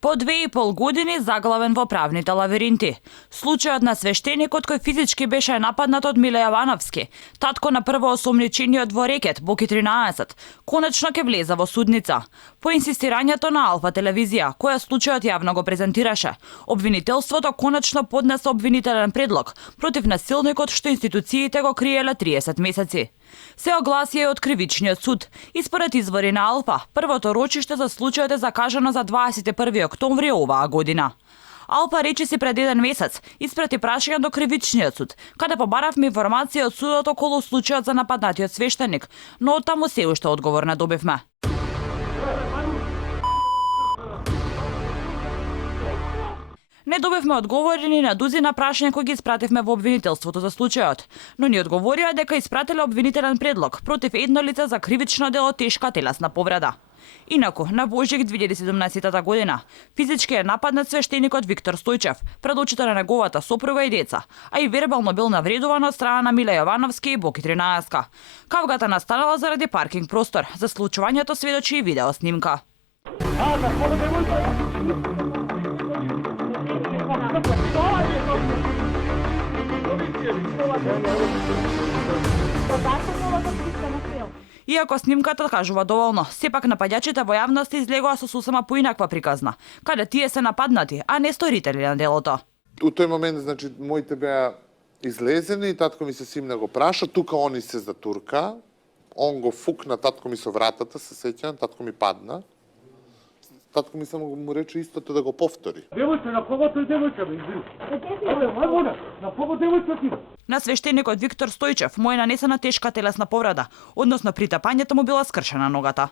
По 2,5 години заглавен во правните лавиринти. Случајот на свештеникот кој физички беше нападнат од Миле Јовановски, татко на првоосомничениот во рекет Боки 13, конечно ќе влезе во судница. По инсистирањето на Алфа телевизија, која случајот јавно го презентираше, обвинителството конечно поднесе обвинителен предлог против насилникот што институциите го криеле 30 месеци. Се огласи од кривичниот суд и според извори на Алфа, првото рочиште за случајот е закажано за 21 октомври оваа година. Алфа речиси пред еден месец испрати прашање до кривичниот суд, каде побаравме информација од судот околу случајот за нападнатиот свештеник, но од таму се уште одговор не добивме. Не добивме одговори ни на дузина прашања кои ги испративме во обвинителството за случајот, но ни одговорија дека испратиле обвинителен предлог против едно лице за кривично дело тешка телесна повреда. Инаку, на Божик 2017 година, физички е нападнат свештеникот Виктор Стојчев пред очите на неговата сопруга и деца, а и вербално бил навредуван од страна на Миле Јовановски и Боки 13. Кавгата настанала заради паркинг простор. За случувањето сведочи и видео снимка. Иако снимката кажува доволно, сепак нападјачите во јавност излегоа со сосема поинаква приказна, каде тие се нападнати, а не сторители на делото. У тој момент, значи, моите беа излезени, татко ми се симна го праша, тука они се затурка, он го фукна татко ми со вратата, се сеќавам, татко ми падна. Татко ми само му рече истото да го повтори. Девојка, на кого тој девојка, бе, извини? На кого девојка ти? На свештеникот Виктор Стојчев му е нанесена тешка телесна повреда, односно притапањето му била скршена ногата.